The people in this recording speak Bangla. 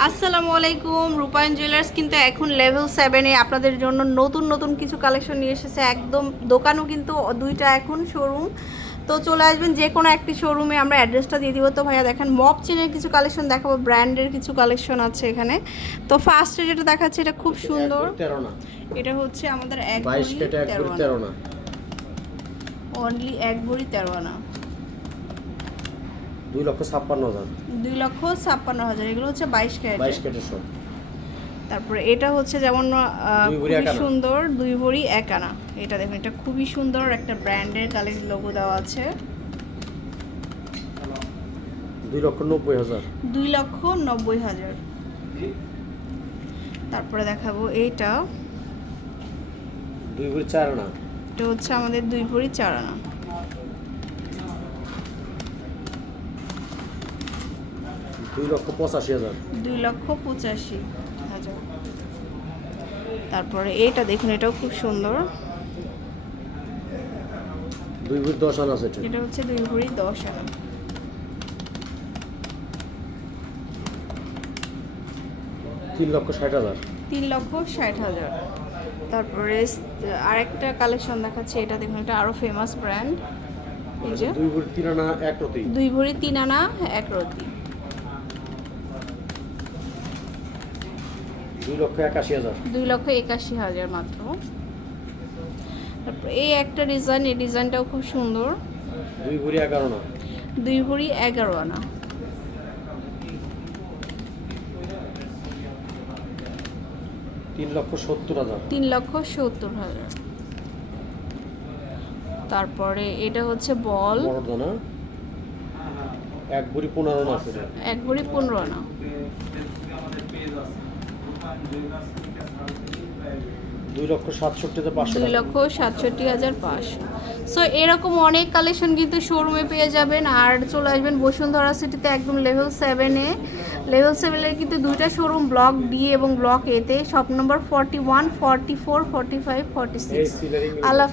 আসসালামু আলাইকুম রূপায়ণ জুয়েলার্স। কিন্তু এখন লেভেল সেভেনে আপনাদের জন্য নতুন নতুন কিছু কালেকশন নিয়ে এসেছে। একদম দোকানও কিন্তু দুইটা এখন শোরুম তো চলে আসবেন যে কোনো একটি শোরুমে আমরা অ্যাড্রেসটা দিয়ে দিব। তো ভাইয়া দেখেন মপ চেনের কিছু কালেকশন দেখাবো। ব্র্যান্ডের কিছু কালেকশন আছে এখানে। তো ফার্স্টে যেটা দেখাচ্ছে এটা খুব সুন্দর। এটা হচ্ছে আমাদের এক ভরি তেরো অনলি এক ভরি তেরো আনা দুই লক্ষ ছাপ্পান্ন হাজার। দুই লক্ষ ছাপ্পান্ন হাজার এগুলো হচ্ছে বাইশ বাইশ ক্যারেট কেটে সব। তারপরে এটা হচ্ছে যেমন খুবই সুন্দর দুই ভরি এক আনা। এটা দেখুন এটা খুবই সুন্দর একটা ব্র্যান্ডের কালের লোগো দেওয়া আছে। দুই লক্ষ নব্বই হাজার। দুই লক্ষ নব্বই হাজার। তারপরে দেখাবো এইটা। দুই ভরি চার না এটা হচ্ছে আমাদের দুই ভরি চার আনা। দুই লক্ষ পঁচাশি হাজার। দুই লক্ষ পঁচাশি হাজার। তারপরে এইটা দেখুন এটাও খুব সুন্দর। দুই ভরি দশ আনা আছে এটা। এটা হচ্ছে দুই ভরি দশ আনা। তিন লক্ষ ষাট হাজার। তিন লক্ষ ষাট হাজার। তারপরে আরেকটা কালেকশন দেখাচ্ছে এটা দেখুন এটা আরও ফেমাস ব্র্যান্ড এই যে দুই ভরি তিন আনা এক রতি। দুই ভরি তিন আনা এক রতি। দুই লক্ষ একাশি হাজার। দুই লক্ষ একাশি হাজার মাত্র। তারপর এই একটা ডিজাইন এই ডিজাইনটাও খুব সুন্দর। দুই ভরি এগারো না দুই ভরি এগারো আনা। তিন লক্ষ সত্তর হাজার। তিন লক্ষ সত্তর হাজার। তারপরে এটা হচ্ছে বল। এক ভরি পনেরো না এক ভরি পনেরো আনা। দুই লক্ষ সাতষট্টি হাজার পাঁচশো দুই লক্ষ সাতষট্টি হাজার পাঁচশো। সো এরকম অনেক কালেকশন কিন্তু শোরুমে পেয়ে যাবেন। আর চলে আসবেন বসুন্ধরা সিটিতে একদম লেভেল সেভেনে লেভেল সেভেনের কিন্তু দুইটা শোরুম ব্লক ডি এবং ব্লক এতে shop number forty one forty four forty five forty six আল্লাহ